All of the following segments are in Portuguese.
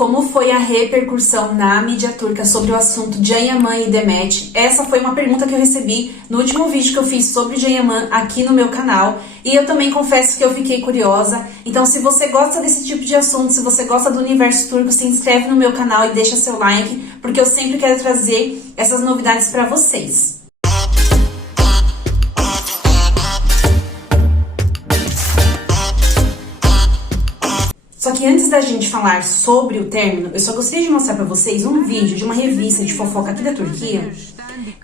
Como foi a repercussão na mídia turca sobre o assunto Can Yaman e Demet? Essa foi uma pergunta que eu recebi no último vídeo que eu fiz sobre Can Yaman aqui no meu canal. E eu também confesso que eu fiquei curiosa. Então, se você gosta desse tipo de assunto, se você gosta do universo turco, se inscreve no meu canal e deixa seu like, porque eu sempre quero trazer essas novidades para vocês. Só que antes da gente falar sobre o término, eu só gostaria de mostrar pra vocês um vídeo de uma revista de fofoca aqui da Turquia,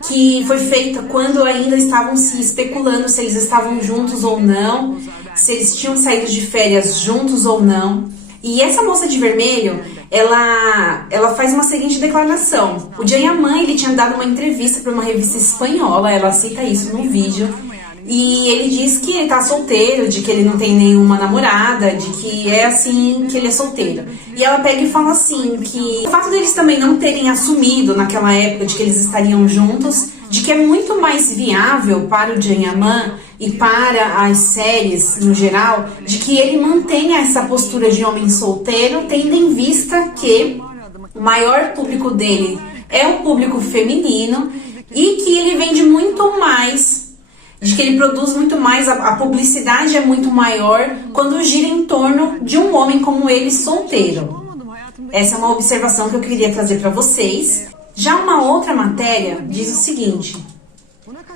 que foi feita quando ainda estavam se especulando se eles estavam juntos ou não, se eles tinham saído de férias juntos ou não. E essa moça de vermelho, ela faz uma seguinte declaração. O Can Yaman, ele tinha dado uma entrevista para uma revista espanhola, ela cita isso no vídeo. E ele diz que ele tá solteiro, de que ele não tem nenhuma namorada, de que é assim que ele é solteiro. E ela pega e fala assim, que o fato deles também não terem assumido naquela época de que eles estariam juntos, de que é muito mais viável para o Can Yaman e para as séries no geral, de que ele mantenha essa postura de homem solteiro, tendo em vista que o maior público dele é o público feminino e que ele vende muito mais, de que ele produz muito mais, a publicidade é muito maior quando gira em torno de um homem como ele solteiro. Essa é uma observação que eu queria trazer para vocês. Já uma outra matéria diz o seguinte: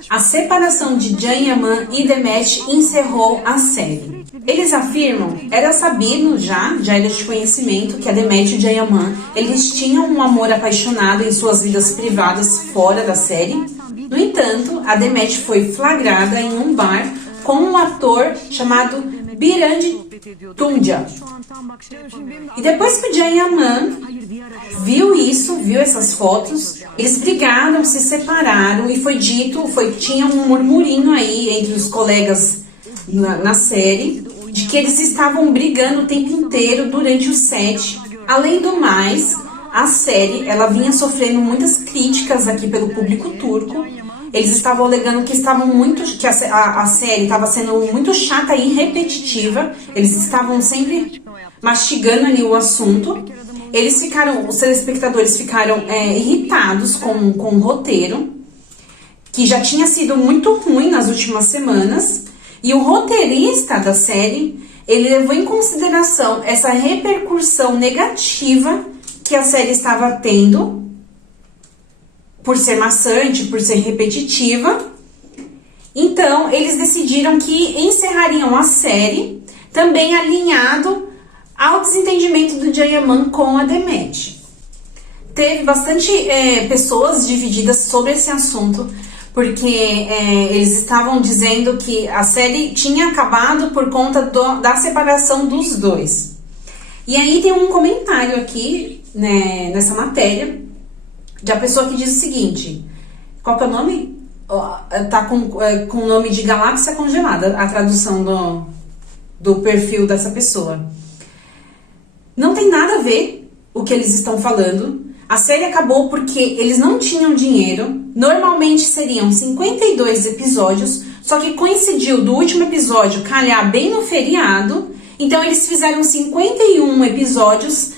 a separação de Can Yaman e Demet encerrou a série. Eles afirmam, era sabido já era de conhecimento que a Demet e o Can Yaman, eles tinham um amor apaixonado em suas vidas privadas fora da série. No entanto, a Demet foi flagrada em um bar com um ator chamado Birand Tunca. E depois que o Can Yaman viu essas fotos, eles brigaram, se separaram e foi dito, tinha um murmurinho aí entre os colegas na série, de que eles estavam brigando o tempo inteiro durante o set. Além do mais, a série, ela vinha sofrendo muitas críticas aqui pelo público turco. Eles estavam alegando que a série estava sendo muito chata e repetitiva. Eles estavam sempre mastigando ali o assunto. Os telespectadores ficaram irritados com o roteiro, que já tinha sido muito ruim nas últimas semanas. E o roteirista da série, ele levou em consideração essa repercussão negativa que a série estava tendo, por ser maçante, por ser repetitiva. Então, eles decidiram que encerrariam a série, também alinhado ao desentendimento do Can Yaman com a Demet. Teve bastante pessoas divididas sobre esse assunto, porque eles estavam dizendo que a série tinha acabado por conta da separação dos dois. E aí tem um comentário aqui, né, nessa matéria, de a pessoa que diz o seguinte: qual que é o nome? Tá com o nome de Galáxia Congelada, a tradução do perfil dessa pessoa. Não tem nada a ver o que eles estão falando. A série acabou porque eles não tinham dinheiro. Normalmente seriam 52 episódios, só que coincidiu do último episódio calhar bem no feriado. Então eles fizeram 51 episódios.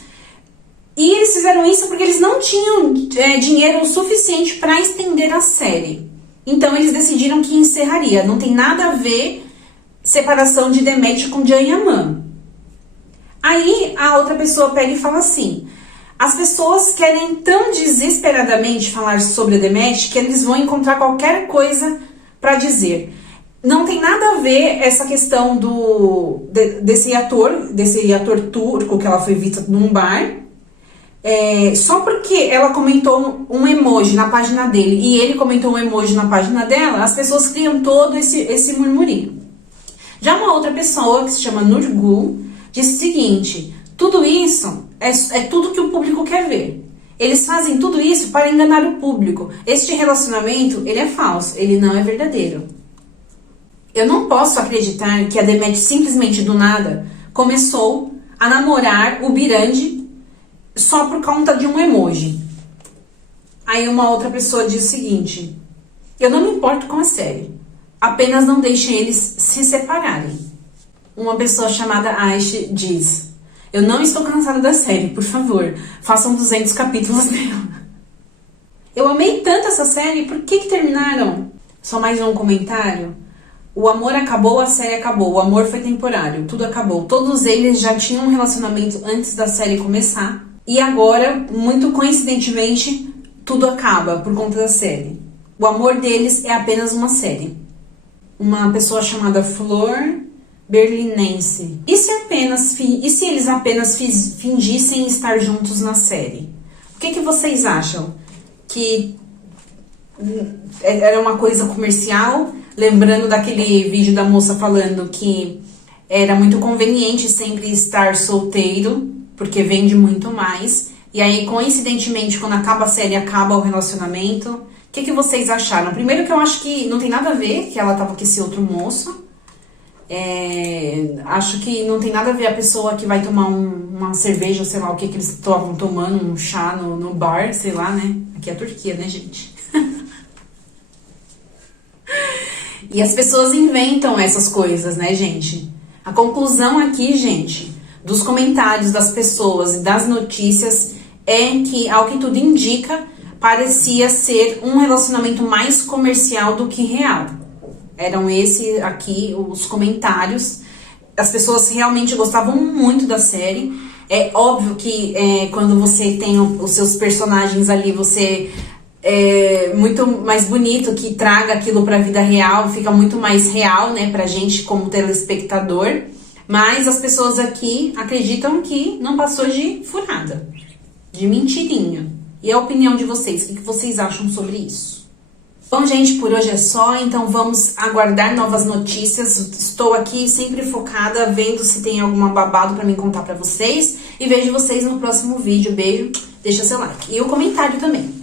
E eles fizeram isso porque eles não tinham dinheiro suficiente para estender a série. Então eles decidiram que encerraria. Não tem nada a ver separação de Demet com Can Yaman. Aí a outra pessoa pega e fala assim: as pessoas querem tão desesperadamente falar sobre a Demet que eles vão encontrar qualquer coisa para dizer. Não tem nada a ver essa questão desse ator turco que ela foi vista num bar. Só porque ela comentou um emoji na página dele e ele comentou um emoji na página dela, as pessoas criam todo esse murmurinho. Já uma outra pessoa, que se chama Nurgul, disse o seguinte: tudo isso é tudo que o público quer ver. Eles fazem tudo isso para enganar o público. Este relacionamento, ele é falso, ele não é verdadeiro. Eu não posso acreditar que a Demet simplesmente do nada começou a namorar o Birand só por conta de um emoji. Aí uma outra pessoa diz o seguinte: eu não me importo com a série, apenas não deixem eles se separarem. Uma pessoa chamada Aish diz: Eu não estou cansada da série, por favor, façam 200 capítulos dela. Eu amei tanto essa série, por que terminaram? Só mais um comentário. O amor acabou, a série acabou. O amor foi temporário, tudo acabou. Todos eles já tinham um relacionamento antes da série começar. E agora, muito coincidentemente, tudo acaba por conta da série. O amor deles é apenas uma série. Uma pessoa chamada Flor Berlinense. E se eles apenas fingissem estar juntos na série? O que vocês acham? Que era uma coisa comercial? Lembrando daquele vídeo da moça falando que era muito conveniente sempre estar solteiro, porque vende muito mais. E aí, coincidentemente, quando acaba a série, acaba o relacionamento. O que vocês acharam? Primeiro que eu acho que não tem nada a ver que ela tava com esse outro moço. Acho que não tem nada a ver a pessoa que vai tomar uma cerveja, sei lá o que eles estavam tomando, um chá no bar, sei lá, né? Aqui é a Turquia, né, gente? E as pessoas inventam essas coisas, né, gente? A conclusão aqui, gente, dos comentários das pessoas e das notícias é que, ao que tudo indica, parecia ser um relacionamento mais comercial do que real. Eram esses aqui os comentários. As pessoas realmente gostavam muito da série. É óbvio que quando você tem os seus personagens ali, você é muito mais bonito que traga aquilo pra vida real, fica muito mais real, né, pra gente como telespectador. Mas as pessoas aqui acreditam que não passou de furada, de mentirinha. E a opinião de vocês? O que vocês acham sobre isso? Bom, gente, por hoje é só, então vamos aguardar novas notícias. Estou aqui sempre focada, vendo se tem alguma babado pra mim contar pra vocês. E vejo vocês no próximo vídeo. Beijo, deixa seu like e o comentário também.